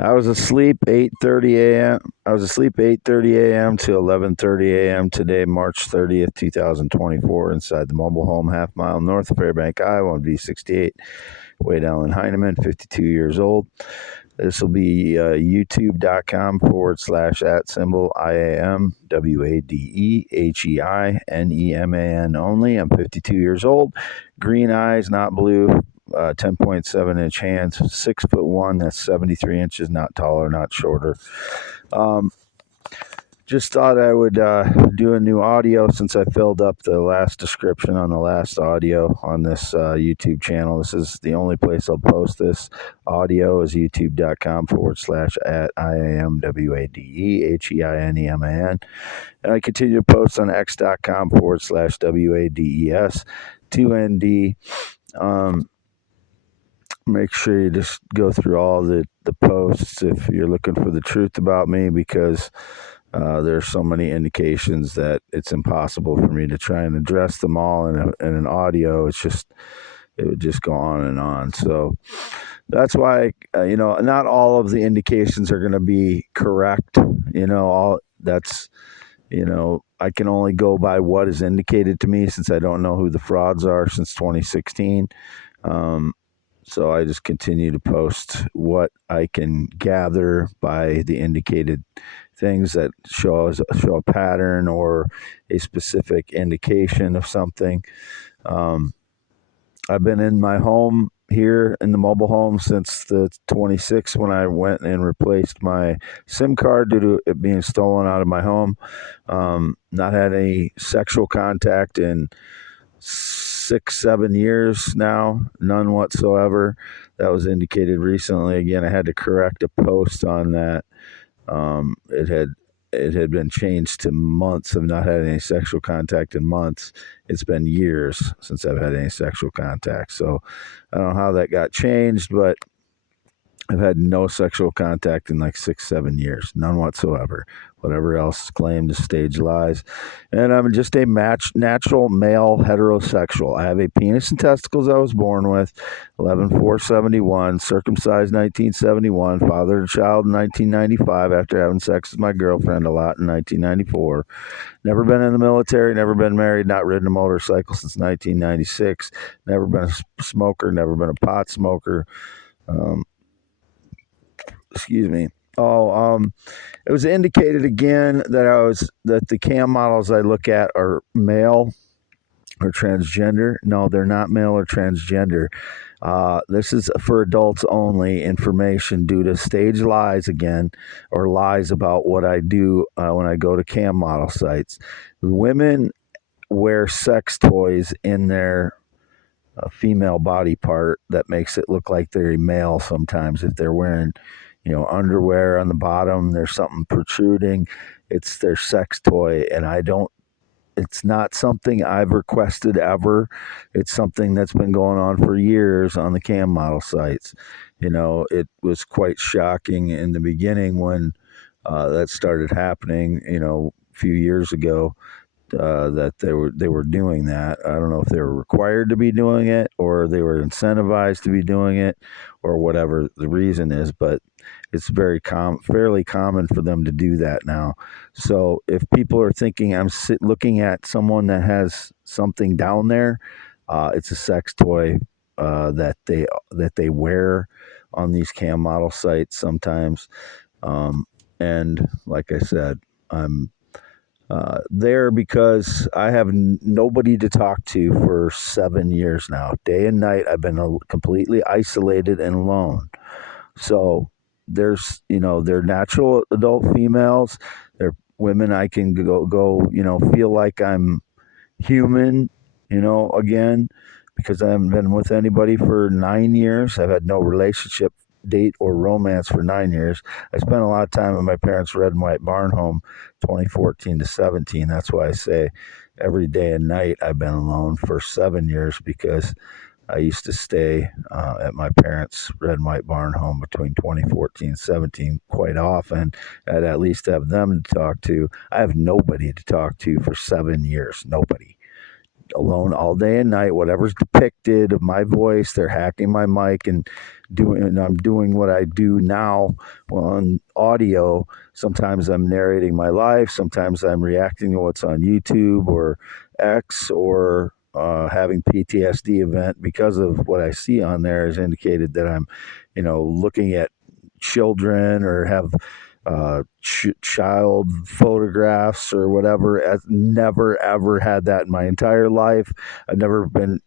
I was asleep 8:30 a.m. I was asleep 8:30 a.m. to 11:30 a.m. today, March 30th, 2024, inside the mobile home half mile north of Fairbank, Iowa, on V68. Wade Allen Heineman, 52 years old. This will be youtube.com/ at symbol IAMWADEHEINEMAN only. I'm 52 years old. Green eyes, not blue. 10.7-inch hands, 6'1". That's 73 inches, not taller, not shorter. Just thought I would do a new audio since I filled up the last description on the last audio on this YouTube channel. This is the only place I'll post this audio is youtube.com/ at IAMWADEHEINEMAN. And I continue to post on x.com / WADES2ND. Make sure you just go through all the posts if you're looking for the truth about me, because there are so many indications that it's impossible for me to try and address them all in an audio. It would just go on and on. So that's why, not all of the indications are going to be correct. I can only go by what is indicated to me since I don't know who the frauds are since 2016. So I just continue to post what I can gather by the indicated things that show a pattern or a specific indication of something. I've been in my home here in the mobile home since the 26th when I went and replaced my SIM card due to it being stolen out of my home. Not had any sexual contact in 6-7 years now, none whatsoever. That was indicated recently. Again, I had to correct a post on that. It had been changed to months of not having any sexual contact in months. It's been years since I've had any sexual contact. So I don't know how that got changed, but I've had no sexual contact in like 6-7 years, none whatsoever. Whatever else is claimed is stage lies. And I'm just a natural male heterosexual. I have a penis and testicles I was born with, 11/4/71, circumcised 1971, fathered a child in 1995 after having sex with my girlfriend a lot in 1994. Never been in the military, never been married, not ridden a motorcycle since 1996, never been a smoker, never been a pot smoker. Excuse me. It was indicated again that the cam models I look at are male or transgender. No, they're not male or transgender. This is for adults only information due to stage lies again, or lies about what I do when I go to cam model sites. Women wear sex toys in their female body part that makes it look like they're a male sometimes. If they're wearing underwear on the bottom, there's something protruding, it's their sex toy. And it's not something I've requested ever. It's something that's been going on for years on the cam model sites. It was quite shocking in the beginning when that started happening, a few years ago. That they were doing that. I don't know if they were required to be doing it or they were incentivized to be doing it or whatever the reason is, but it's fairly common for them to do that now. So if people are thinking I'm looking at someone that has something down there, it's a sex toy that they wear on these cam model sites sometimes. And like I said, I'm there because I have nobody to talk to for 7 years now. Day and night, I've been completely isolated and alone. So they're natural adult females. They're women I can go, feel like I'm human, again, because I haven't been with anybody for 9 years. I've had no relationship, date, or romance for 9 years. I spent a lot of time at my parents' red and white barn home, 2014 to 17. That's why I say every day and night I've been alone for 7 years, because I used to stay at my parents' red and white barn home between 2014 and 17 quite often. I'd at least have them to talk to. I have nobody to talk to for 7 years. Nobody. alone all day and night. Whatever's depicted of my voice, they're hacking my mic and I'm doing what I do now on audio. Sometimes I'm narrating my life. Sometimes I'm reacting to what's on YouTube or X, or having PTSD event because of what I see on there has indicated that I'm, looking at children or have child photographs or whatever. I've never ever had that in my entire life. I've never been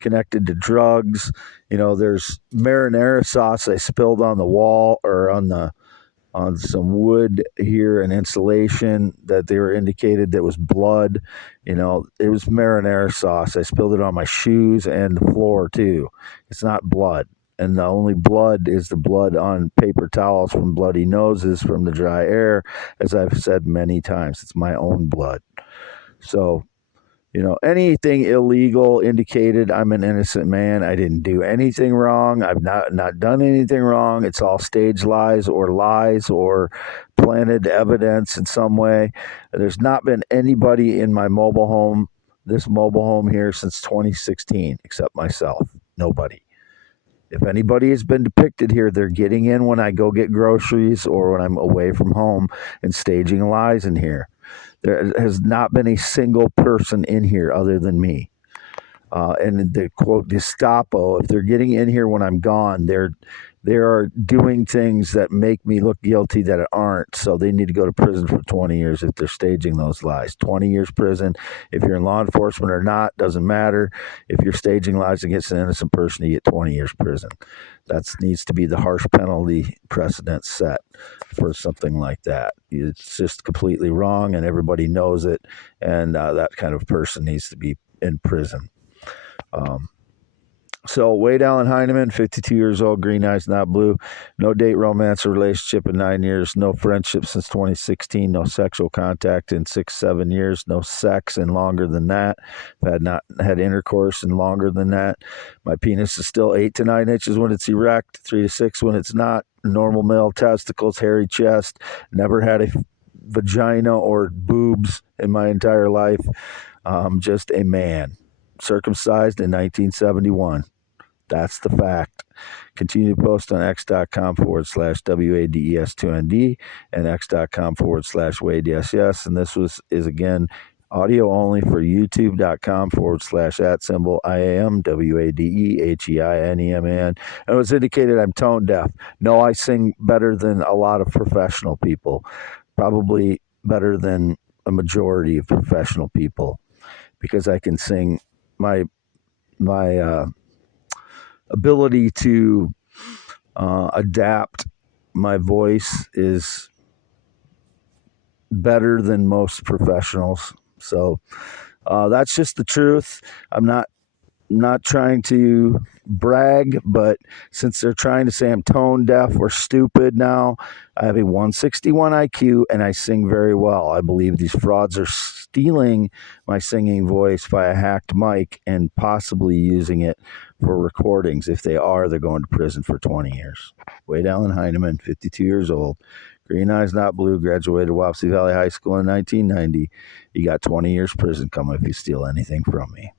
connected to drugs. There's marinara sauce I spilled on the wall or on some wood here, an insulation that they were indicated that was blood. It was marinara sauce. I spilled it on my shoes and the floor too. It's not blood. And the only blood is the blood on paper towels from bloody noses from the dry air, as I've said many times. It's my own blood. So, anything illegal indicated I'm an innocent man. I didn't do anything wrong. I've not done anything wrong. It's all staged lies or planted evidence in some way. There's not been anybody in my this mobile home here since 2016, except myself. Nobody. If anybody has been depicted here, they're getting in when I go get groceries or when I'm away from home and staging lies in here. There has not been a single person in here other than me. And the quote Gestapo, if they're getting in here when I'm gone, they are doing things that make me look guilty that aren't. So they need to go to prison for 20 years if they're staging those lies. 20 years prison. If you're in law enforcement or not, doesn't matter. If you're staging lies against an innocent person, you get 20 years prison. That needs to be the harsh penalty precedent set for something like that. It's just completely wrong, and everybody knows it. And that kind of person needs to be in prison. So Wade Allen Heineman, 52 years old, green eyes, not blue. No date, romance, or relationship in 9 years. No friendship since 2016. No sexual contact in 6-7 years. No sex in longer than that. I've had not had intercourse in longer than that. My penis is still 8 to 9 inches when it's erect, 3 to 6 when it's not. Normal male testicles, hairy chest. Never had a vagina or boobs in my entire life. Just a man. Circumcised in 1971. That's the fact. Continue to post on x.com/WADES2ND and x.com/WadeSS. And this is again audio only for youtube.com/@symbol IAMWADEHEINEMAN. And it was indicated I'm tone deaf. No, I sing better than a lot of professional people. Probably better than a majority of professional people, because I can sing. My ability to adapt my voice is better than most professionals. So that's just the truth. I'm not trying to brag, but since they're trying to say I'm tone deaf or stupid now, I have a 161 IQ and I sing very well. I believe these frauds are stealing my singing voice via hacked mic and possibly using it for recordings. If they are, they're going to prison for 20 years. Wade Allen Heineman, 52 years old, green eyes, not blue, graduated Wapsie Valley High School in 1990. You got 20 years prison coming if you steal anything from me.